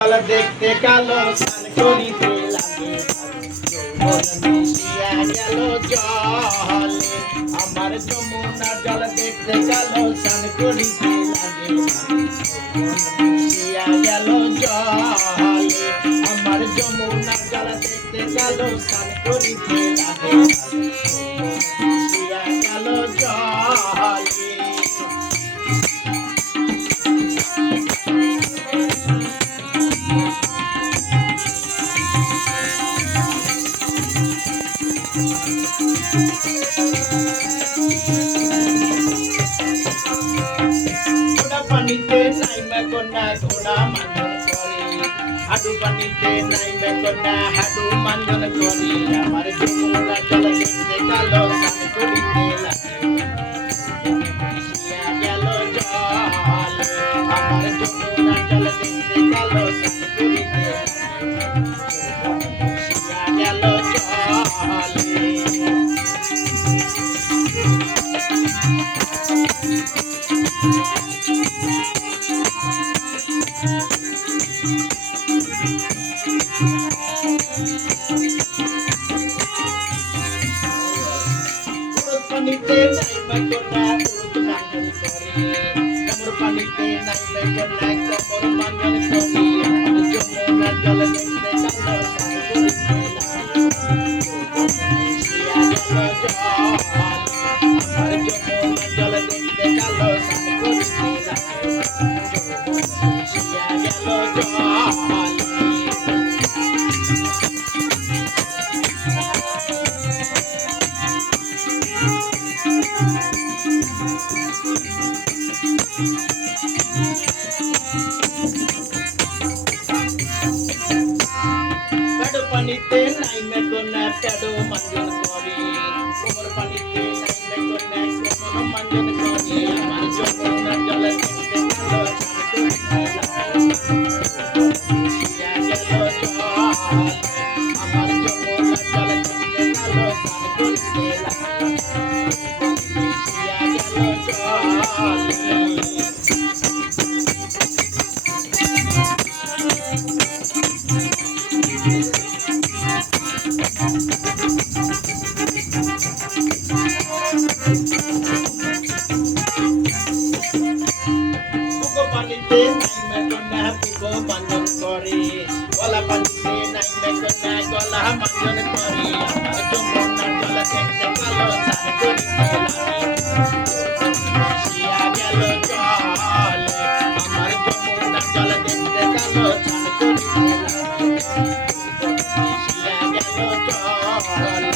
দেখতে কালো স্নান করিতে লাগে মিশিয়া গেল জলে আমার যমুনা জল দেখতে কালো স্নান করিতে লাগে মিশিয়া গেল জলে আমার যমুনা জল দেখতে কালো স্নান করিতে লাগে মিশিয়া গেল জলে পানিতে নাইমা কন্যা ঘোড়া মাঞ্জন করে হাডু পানিতে নাইমা কন্যা হাডু মাঞ্জন করে আমার যমুনা জল দেখতে কালো স্নান করিতে লাগে মিশিয়া গেল জলে আমার যমুনা জল দেখতে কালো স্নান করিতে লাগে মিশিয়া গেল জলে পানিতে নাইমা কন্যা পুরুত মাঞ্জন করে কোমর পানিতে নাইমা কন্যা কোমর মাঞ্জন করে আমার যমুনা জল দেখতে কালো স্নান করিতে লাগে মিশিয়া গেল জলে আমার যমুনা জল দেখতে কালো স্নান করিতে লাগে মিশিয়া গেল জলে পানিতে নাইমা কন্যা প্যাডো মাঞ্জন করে কোমর পানিতে নাইমা কন্যা কোমর মাঞ্জন করে আমার যমুনা জল দেখতে কালো স্নান করিতে লাগে মিশিয়া গেল জলে আমার যমুনা জল দেখতে কালো স্নান করিতে লাগে মিশিয়া গেল জলে পানিতে নাইমা কন্যা পুকো মাঞ্জন করে গলা পানিতে নাইমা কন্যা গলা মাঞ্জন করে আমার যমুনা জল দেখতে কালো স্নান করিতে লাগে মিশিয়া গেল জলে আমার যমুনা জল দেখতে কালো স্নান করিতে লাগে মিশিয়া গেল জলে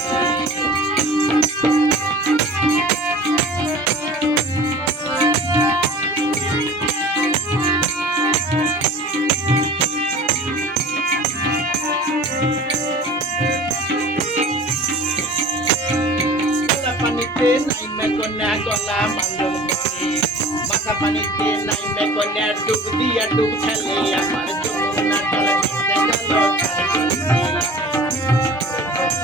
পানিতে নাইমা কন্যা গলা মাঞ্জন করে মাথা পানিতে নাইমা কন্যা ডুব দিয়া ডুব খেলে আমার যমুনা জল দেখতে কালো স্নান করিতে লাগে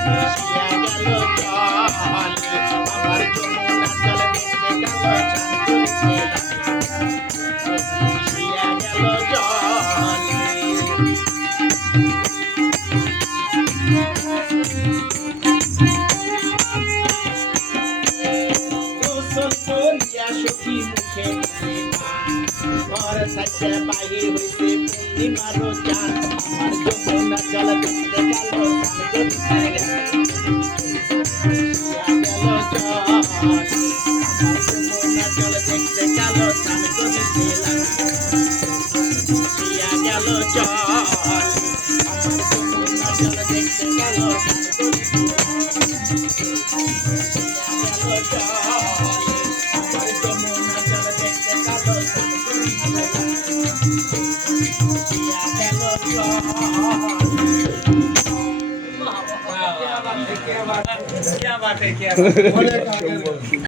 মিশিয়া গেল জলে আমার যমুনা জল দেখতে কালো স্নান করিতে লাগে মিশিয়া গেল জলে সখী মুখে ঘর সাথে বাহির হইতে পূর্ণিমার চাঁদ আমার যমুনা জল দেখতে কালো স্নান করিতে লাগে মিশিয়া গেল জলে আমার যমুনা জল দেখতে কালো স্নান করিতে লাগে মিশিয়া গেল জলে আমার যমুনা জল দেখতে কালো স্নান করিতে লাগে মিশিয়া গেল জলে क्या बात है क्या बात है